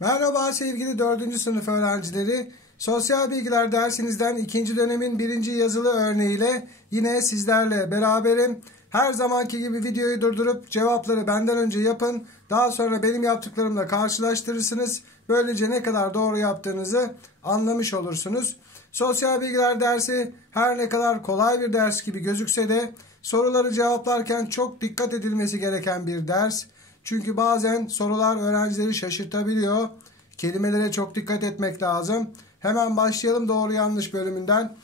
Merhaba sevgili 4. sınıf öğrencileri. Sosyal bilgiler dersinizden 2. dönemin 1. yazılı örneğiyle yine sizlerle beraberim. Her zamanki gibi videoyu durdurup cevapları benden önce yapın. Daha sonra benim yaptıklarımla karşılaştırırsınız. Böylece ne kadar doğru yaptığınızı anlamış olursunuz. Sosyal bilgiler dersi her ne kadar kolay bir ders gibi gözükse de soruları cevaplarken çok dikkat edilmesi gereken bir ders. Çünkü bazen sorular öğrencileri şaşırtabiliyor. Kelimelere çok dikkat etmek lazım. Hemen başlayalım doğru yanlış bölümünden.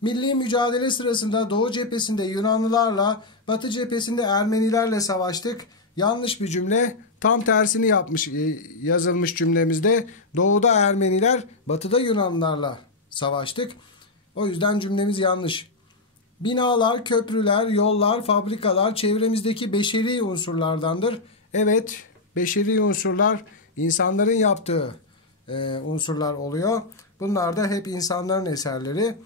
Milli mücadele sırasında Doğu cephesinde Yunanlılarla, Batı cephesinde Ermenilerle savaştık. Yanlış bir cümle. Tam tersini yazılmış cümlemizde. Doğuda Ermeniler, Batıda Yunanlılarla savaştık. O yüzden cümlemiz yanlış. Binalar, köprüler, yollar, fabrikalar çevremizdeki beşeri unsurlardandır. Evet, beşeri unsurlar insanların yaptığı unsurlar oluyor. Bunlar da hep insanların eserleri.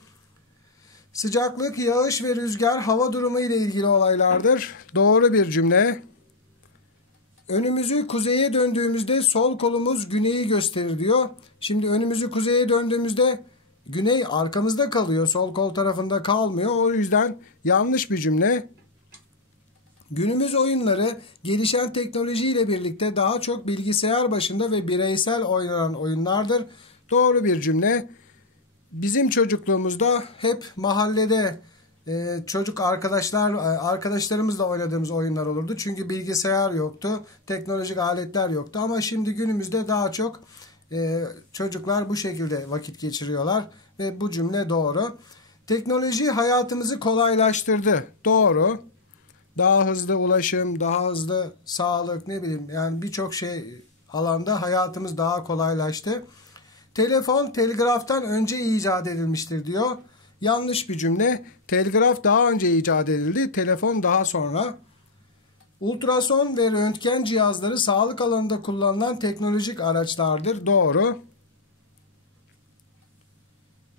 Sıcaklık, yağış ve rüzgar hava durumu ile ilgili olaylardır. Doğru bir cümle. Önümüzü kuzeye döndüğümüzde sol kolumuz güneyi gösterir diyor. Şimdi önümüzü kuzeye döndüğümüzde güney arkamızda kalıyor. Sol kol tarafında kalmıyor. O yüzden yanlış bir cümle. Günümüz oyunları gelişen teknolojiyle birlikte daha çok bilgisayar başında ve bireysel oynanan oyunlardır. Doğru bir cümle. Bizim çocukluğumuzda hep mahallede çocuk arkadaşlarımızla oynadığımız oyunlar olurdu. Çünkü bilgisayar yoktu, teknolojik aletler yoktu. Ama şimdi günümüzde daha çok çocuklar bu şekilde vakit geçiriyorlar ve bu cümle doğru. Teknoloji hayatımızı kolaylaştırdı. Doğru. Daha hızlı ulaşım, daha hızlı sağlık, yani birçok alanda hayatımız daha kolaylaştı. Telefon telgraftan önce icat edilmiştir diyor. Yanlış bir cümle. Telgraf daha önce icat edildi, telefon daha sonra. Ultrason ve röntgen cihazları sağlık alanında kullanılan teknolojik araçlardır. Doğru.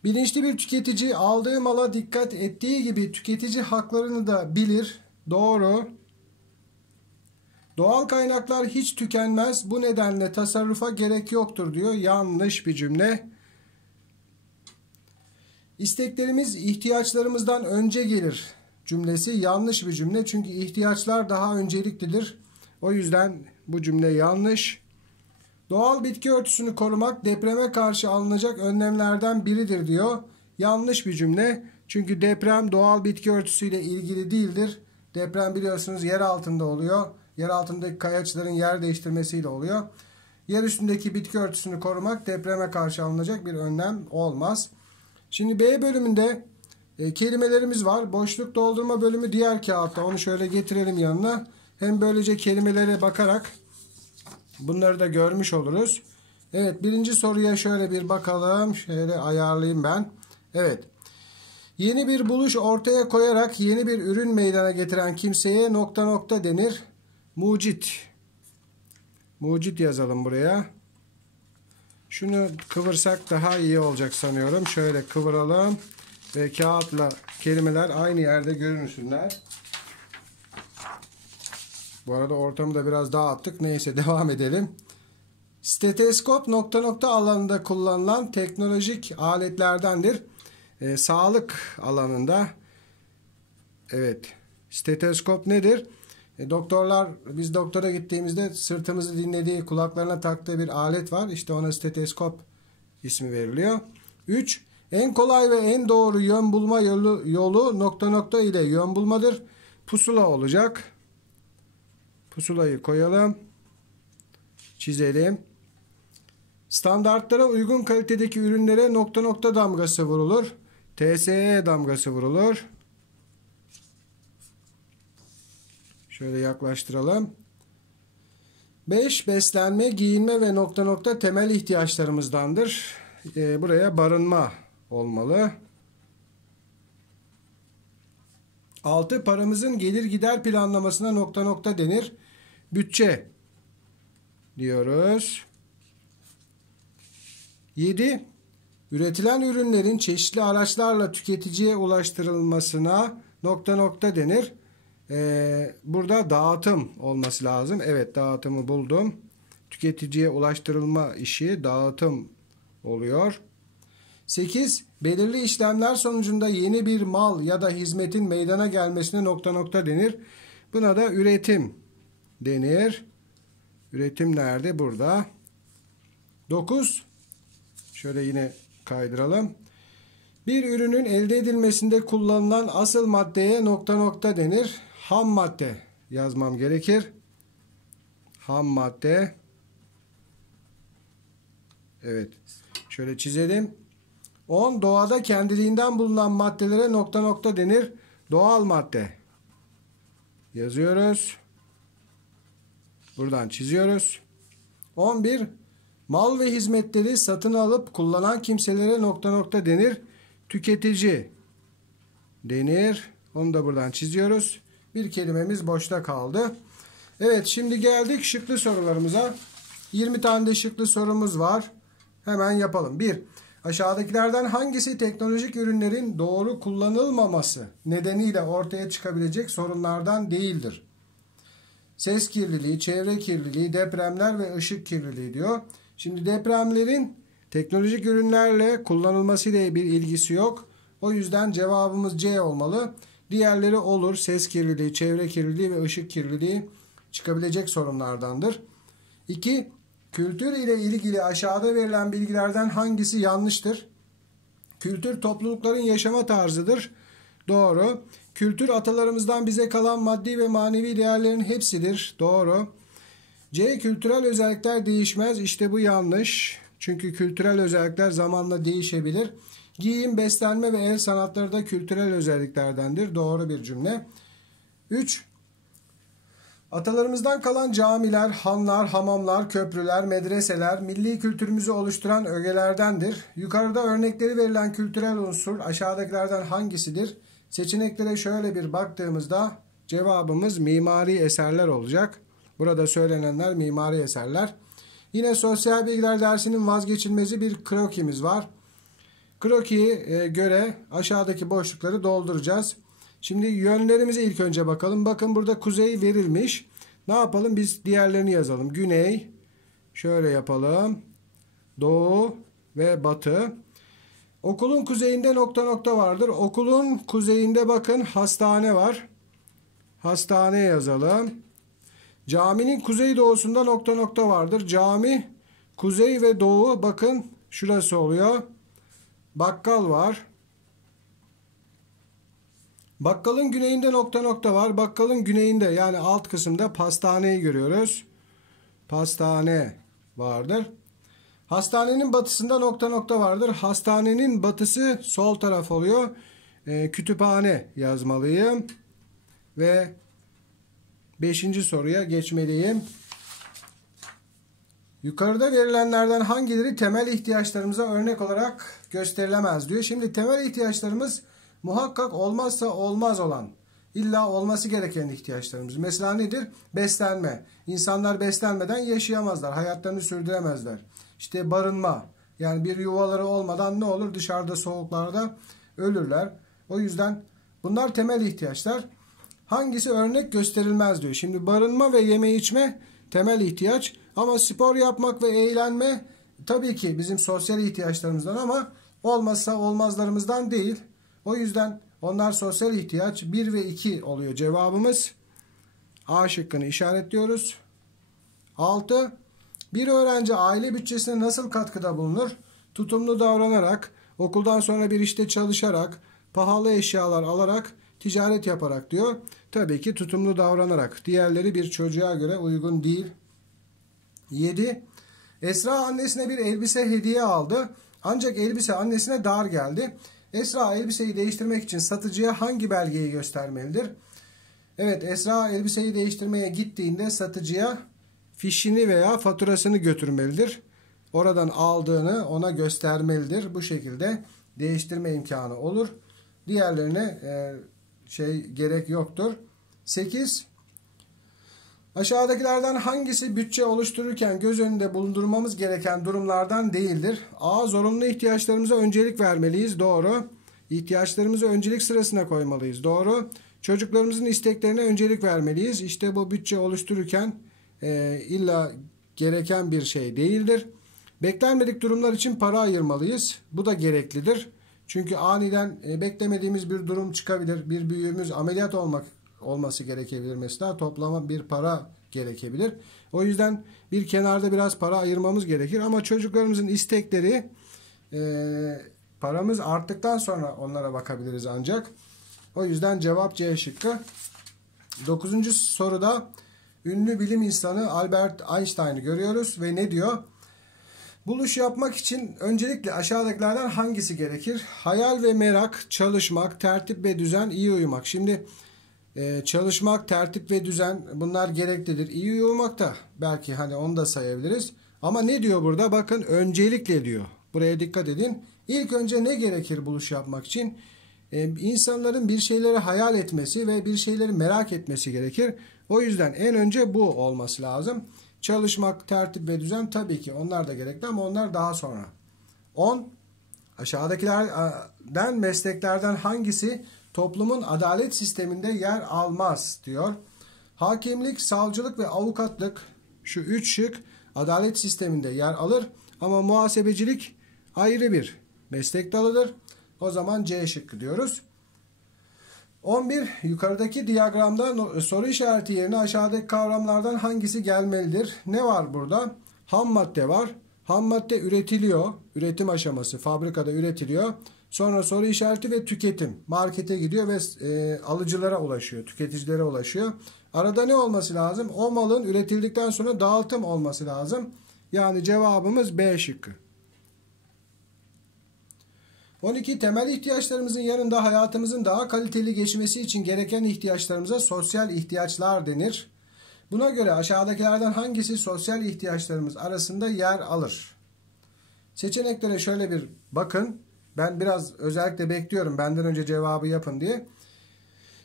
Bilinçli bir tüketici aldığı mala dikkat ettiği gibi tüketici haklarını da bilir. Doğru. Doğal kaynaklar hiç tükenmez. Bu nedenle tasarrufa gerek yoktur diyor. Yanlış bir cümle. İsteklerimiz ihtiyaçlarımızdan önce gelir cümlesi yanlış bir cümle. Çünkü ihtiyaçlar daha önceliklidir. O yüzden bu cümle yanlış. Doğal bitki örtüsünü korumak depreme karşı alınacak önlemlerden biridir diyor. Yanlış bir cümle. Çünkü deprem doğal bitki örtüsüyle ilgili değildir. Deprem biliyorsunuz yer altında oluyor. Yer altındaki kayaçların yer değiştirmesiyle oluyor. Yer üstündeki bitki örtüsünü korumak depreme karşı alınacak bir önlem olmaz. Şimdi B bölümünde kelimelerimiz var. Boşluk doldurma bölümü diğer kağıtta. Onu şöyle getirelim yanına. Hem böylece kelimelere bakarak bunları da görmüş oluruz. Evet, birinci soruya şöyle bir bakalım. Şöyle ayarlayayım ben. Evet. Yeni bir buluş ortaya koyarak yeni bir ürün meydana getiren kimseye ... denir. Mucit. Mucit yazalım buraya. Şunu kıvırsak daha iyi olacak sanıyorum. Şöyle kıvıralım. Ve kağıtla kelimeler aynı yerde görünsünler. Bu arada ortamı da biraz dağıttık. Neyse devam edelim. Steteskop ... alanında kullanılan teknolojik aletlerdendir. Sağlık alanında. Evet. Steteskop nedir? Doktorlar, biz doktora gittiğimizde sırtımızı dinlediği, kulaklarına taktığı bir alet var. İşte ona steteskop ismi veriliyor. 3. En kolay ve en doğru yön bulma yolu ... ile yön bulmadır. Pusula olacak. Pusulayı koyalım. Çizelim. Standartlara uygun kalitedeki ürünlere ... damgası vurulur. TSE damgası vurulur. Şöyle yaklaştıralım. 5. Beslenme, giyinme ve ... temel ihtiyaçlarımızdandır. Buraya barınma olmalı. 6. Paramızın gelir gider planlamasına ... denir. Bütçe diyoruz. 7. Üretilen ürünlerin çeşitli araçlarla tüketiciye ulaştırılmasına ... denir. Burada dağıtım olması lazım. Evet, dağıtımı buldum. tüketiciye ulaştırılma işi dağıtım oluyor. 8. Belirli işlemler sonucunda yeni bir mal ya da hizmetin meydana gelmesine nokta nokta denir. Buna da üretim denir. Üretim nerede? Burada. 9. Şöyle yine kaydıralım. Bir ürünün elde edilmesinde kullanılan asıl maddeye nokta nokta denir. Ham madde yazmam gerekir. Ham madde. Evet. Şöyle çizelim. 10. Doğada kendiliğinden bulunan maddelere nokta nokta denir. Doğal madde. Yazıyoruz. Buradan çiziyoruz. 11. Mal ve hizmetleri satın alıp kullanan kimselere nokta nokta denir. Tüketici denir. Onu da buradan çiziyoruz. Bir kelimemiz boşta kaldı. Evet, şimdi geldik şıklı sorularımıza. 20 tane de şıklı sorumuz var. Hemen yapalım. 1. Aşağıdakilerden hangisi teknolojik ürünlerin doğru kullanılmaması nedeniyle ortaya çıkabilecek sorunlardan değildir? Ses kirliliği, çevre kirliliği, depremler ve ışık kirliliği diyor. Şimdi depremlerin teknolojik ürünlerle kullanılmasıyla bir ilgisi yok. O yüzden cevabımız C olmalı. Diğerleri olur. Ses kirliliği, çevre kirliliği ve ışık kirliliği çıkabilecek sorunlardandır. 2. Kültür ile ilgili aşağıda verilen bilgilerden hangisi yanlıştır? Kültür toplulukların yaşama tarzıdır. Doğru. Kültür atalarımızdan bize kalan maddi ve manevi değerlerin hepsidir. Doğru. C. Kültürel özellikler değişmez. İşte bu yanlış. Çünkü kültürel özellikler zamanla değişebilir. Giyim, beslenme ve el sanatları da kültürel özelliklerdendir. Doğru bir cümle. 3. Atalarımızdan kalan camiler, hanlar, hamamlar, köprüler, medreseler milli kültürümüzü oluşturan ögelerdendir. Yukarıda örnekleri verilen kültürel unsur aşağıdakilerden hangisidir? Seçeneklere şöyle bir baktığımızda cevabımız mimari eserler olacak. Burada söylenenler mimari eserler. Yine sosyal bilgiler dersinin vazgeçilmezi bir krokimiz var. Krokiye göre aşağıdaki boşlukları dolduracağız. Şimdi yönlerimize ilk önce bakalım. Bakın burada kuzey verilmiş. Ne yapalım? Biz diğerlerini yazalım. Güney. Şöyle yapalım. Doğu ve batı. Okulun kuzeyinde nokta nokta vardır. Okulun kuzeyinde bakın hastane var. Hastane yazalım. Caminin kuzeydoğusunda nokta nokta vardır. Cami, kuzey ve doğu bakın şurası oluyor. Bakkal var. Bakkalın güneyinde nokta nokta var. Bakkalın güneyinde yani alt kısımda pastaneyi görüyoruz. Pastane vardır. Hastanenin batısında nokta nokta vardır. Hastanenin batısı sol taraf oluyor. Kütüphane yazmalıyım. Ve 5. soruya geçmeliyim. Yukarıda verilenlerden hangileri temel ihtiyaçlarımıza örnek olarak gösterilemez diyor. Şimdi temel ihtiyaçlarımız muhakkak olmazsa olmaz olan, illa olması gereken ihtiyaçlarımız. Mesela nedir? Beslenme. İnsanlar beslenmeden yaşayamazlar, hayatlarını sürdüremezler. İşte barınma. Yani bir yuvaları olmadan ne olur? Dışarıda soğuklarda ölürler. O yüzden bunlar temel ihtiyaçlar. Hangisi örnek gösterilmez diyor. Şimdi barınma ve yeme içme temel ihtiyaç. Ama spor yapmak ve eğlenme tabii ki bizim sosyal ihtiyaçlarımızdan ama olmazsa olmazlarımızdan değil. O yüzden onlar sosyal ihtiyaç 1 ve 2 oluyor. Cevabımız A şıkkını işaretliyoruz. 6. Bir öğrenci aile bütçesine nasıl katkıda bulunur? Tutumlu davranarak, okuldan sonra bir işte çalışarak, pahalı eşyalar alarak, ticaret yaparak diyor. Tabii ki tutumlu davranarak. Diğerleri bir çocuğa göre uygun değil. 7. Esra annesine bir elbise hediye aldı. Ancak elbise annesine dar geldi. Esra elbiseyi değiştirmek için satıcıya hangi belgeyi göstermelidir? Evet, Esra elbiseyi değiştirmeye gittiğinde satıcıya fişini veya faturasını götürmelidir. Oradan aldığını ona göstermelidir. Bu şekilde değiştirme imkanı olur. Diğerlerine gerek yoktur. 8. Aşağıdakilerden hangisi bütçe oluştururken göz önünde bulundurmamız gereken durumlardan değildir? A. Zorunlu ihtiyaçlarımıza öncelik vermeliyiz. Doğru. İhtiyaçlarımızı öncelik sırasına koymalıyız. Doğru. Çocuklarımızın isteklerine öncelik vermeliyiz. İşte bu bütçe oluştururken illa gereken bir şey değildir. Beklenmedik durumlar için para ayırmalıyız. Bu da gereklidir. Çünkü aniden beklemediğimiz bir durum çıkabilir. Bir büyüğümüz ameliyat olması gerekebilir mesela. Toplama bir para gerekebilir. O yüzden bir kenarda biraz para ayırmamız gerekir. Ama çocuklarımızın istekleri paramız arttıktan sonra onlara bakabiliriz ancak. O yüzden cevap C şıkkı. 9. soruda ünlü bilim insanı Albert Einstein'ı görüyoruz ve ne diyor? Buluş yapmak için öncelikle aşağıdakilerden hangisi gerekir? Hayal ve merak, çalışmak, tertip ve düzen, iyi uyumak. Şimdi çalışmak, tertip ve düzen bunlar gereklidir. İyi uyumak da belki hani onu da sayabiliriz. Ama ne diyor burada? Bakın öncelikle diyor. Buraya dikkat edin. İlk önce ne gerekir buluş yapmak için? İnsanların bir şeyleri hayal etmesi ve bir şeyleri merak etmesi gerekir. O yüzden en önce bu olması lazım. Çalışmak, tertip ve düzen tabii ki onlar da gerekli ama onlar daha sonra. 10. Aşağıdakilerden mesleklerden hangisi toplumun adalet sisteminde yer almaz diyor. Hakimlik, savcılık ve avukatlık şu 3 şık adalet sisteminde yer alır ama muhasebecilik ayrı bir meslek dalıdır. O zaman C şıkkı diyoruz. 11. Yukarıdaki diyagramda soru işareti yerine aşağıdaki kavramlardan hangisi gelmelidir? Ne var burada? Ham madde var. Ham madde üretiliyor. Üretim aşaması fabrikada üretiliyor. Sonra soru işareti ve tüketim. Markete gidiyor ve alıcılara ulaşıyor. Tüketicilere ulaşıyor. Arada ne olması lazım? O malın üretildikten sonra dağıtım olması lazım. Yani cevabımız B şıkkı. 12. Temel ihtiyaçlarımızın yanında hayatımızın daha kaliteli geçmesi için gereken ihtiyaçlarımıza sosyal ihtiyaçlar denir. Buna göre aşağıdakilerden hangisi sosyal ihtiyaçlarımız arasında yer alır? Seçeneklere şöyle bir bakın. Ben biraz özellikle bekliyorum benden önce cevabı yapın diye.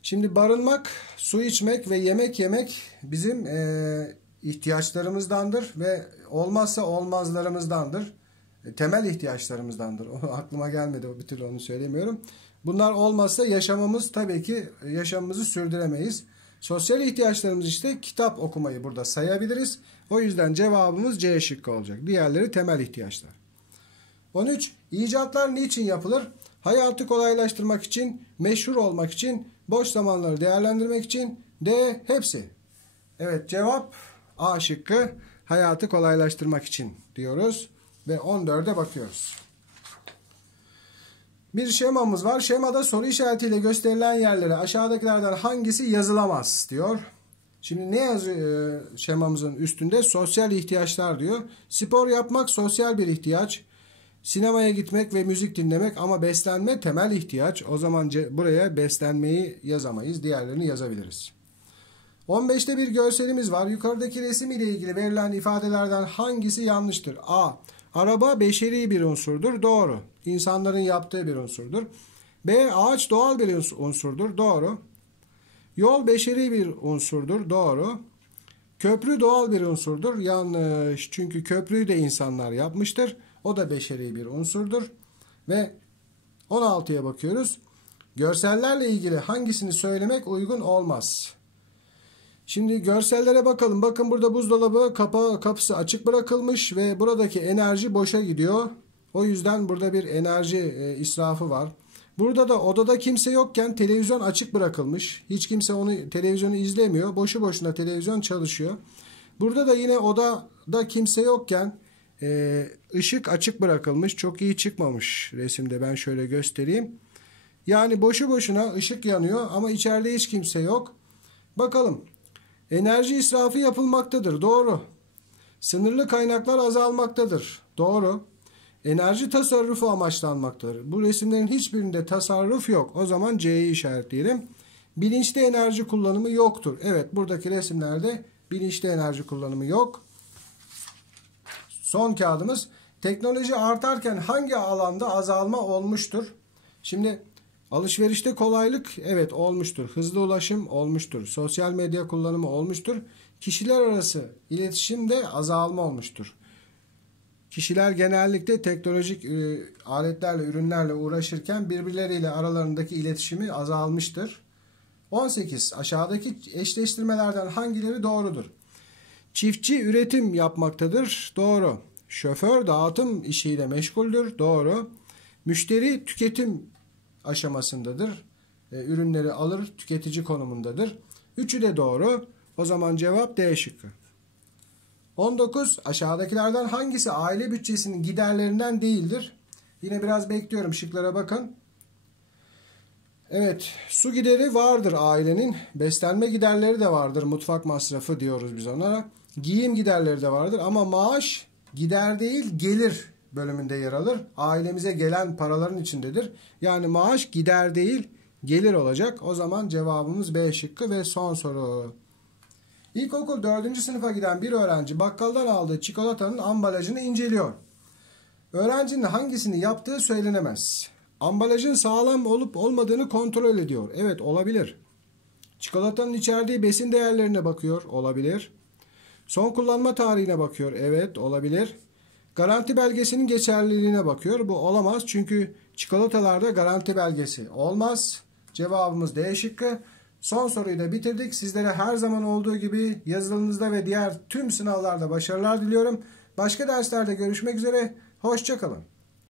Şimdi barınmak, su içmek ve yemek yemek bizim ihtiyaçlarımızdandır ve olmazsa olmazlarımızdandır. Temel ihtiyaçlarımızdandır. O aklıma gelmedi, bir türlü onu söylemiyorum. Bunlar olmazsa yaşamamız tabii ki yaşamımızı sürdüremeyiz. Sosyal ihtiyaçlarımız işte kitap okumayı burada sayabiliriz. O yüzden cevabımız C şıkkı olacak. Diğerleri temel ihtiyaçlar. 13. İcatlar niçin yapılır? Hayatı kolaylaştırmak için, meşhur olmak için, boş zamanları değerlendirmek için, D. Hepsi. Evet, cevap A şıkkı, hayatı kolaylaştırmak için diyoruz. Ve 14'e bakıyoruz. Bir şemamız var. Şemada soru işaretiyle gösterilen yerlere aşağıdakilerden hangisi yazılamaz diyor. Şimdi ne yazıyor şemamızın üstünde? Sosyal ihtiyaçlar diyor. Spor yapmak sosyal bir ihtiyaç. Sinemaya gitmek ve müzik dinlemek ama beslenme temel ihtiyaç. O zaman buraya beslenmeyi yazamayız. Diğerlerini yazabiliriz. 15'te bir görselimiz var. Yukarıdaki resim ile ilgili verilen ifadelerden hangisi yanlıştır? A. Araba beşeri bir unsurdur. Doğru. İnsanların yaptığı bir unsurdur. B. Ağaç doğal bir unsurdur. Doğru. Yol beşeri bir unsurdur. Doğru. Köprü doğal bir unsurdur. Yanlış. Çünkü köprüyü de insanlar yapmıştır. O da beşeri bir unsurdur. Ve 16'ya bakıyoruz. Görsellerle ilgili hangisini söylemek uygun olmaz? Şimdi görsellere bakalım. Bakın burada buzdolabı kapısı açık bırakılmış ve buradaki enerji boşa gidiyor. O yüzden burada bir enerji israfı var. Burada da odada kimse yokken televizyon açık bırakılmış. Hiç kimse televizyonu izlemiyor. Boşu boşuna televizyon çalışıyor. Burada da yine odada kimse yokken ışık açık bırakılmış. Çok iyi çıkmamış resimde. Ben şöyle göstereyim. Yani boşu boşuna ışık yanıyor ama içeride hiç kimse yok. Bakalım. Enerji israfı yapılmaktadır. Doğru. Sınırlı kaynaklar azalmaktadır. Doğru. Enerji tasarrufu amaçlanmaktadır. Bu resimlerin hiçbirinde tasarruf yok. O zaman C'yi işaretleyelim. Bilinçli enerji kullanımı yoktur. Evet, buradaki resimlerde bilinçli enerji kullanımı yok. Son kağıdımız. Teknoloji artarken hangi alanda azalma olmuştur? Şimdi alışverişte kolaylık evet olmuştur. Hızlı ulaşım olmuştur. Sosyal medya kullanımı olmuştur. Kişiler arası iletişimde azalma olmuştur. Kişiler genellikle teknolojik aletlerle, ürünlerle uğraşırken birbirleriyle aralarındaki iletişimi azalmıştır. 18. Aşağıdaki eşleştirmelerden hangileri doğrudur? Çiftçi üretim yapmaktadır. Doğru. Şoför dağıtım işiyle meşguldür. Doğru. Müşteri tüketim aşamasındadır. Ürünleri alır, tüketici konumundadır. Üçü de doğru. O zaman cevap D şıkkı. 19. Aşağıdakilerden hangisi aile bütçesinin giderlerinden değildir? Yine biraz bekliyorum. Şıklara bakın. Evet, su gideri vardır ailenin. Beslenme giderleri de vardır. Mutfak masrafı diyoruz biz onlara. Giyim giderleri de vardır ama maaş gider değil gelir bölümünde yer alır. Ailemize gelen paraların içindedir. Yani maaş gider değil gelir olacak. O zaman cevabımız B şıkkı ve son soru. İlkokul 4. sınıfa giden bir öğrenci bakkaldan aldığı çikolatanın ambalajını inceliyor. Öğrencinin hangisini yaptığı söylenemez. Ambalajın sağlam olup olmadığını kontrol ediyor. Evet, olabilir. Çikolatanın içerdiği besin değerlerine bakıyor. Olabilir. Son kullanma tarihine bakıyor. Evet, olabilir. Garanti belgesinin geçerliliğine bakıyor. Bu olamaz çünkü çikolatalarda garanti belgesi olmaz. Cevabımız D şıkkı. Son soruyu da bitirdik. Sizlere her zaman olduğu gibi yazılınızda ve diğer tüm sınavlarda başarılar diliyorum. Başka derslerde görüşmek üzere. Hoşça kalın.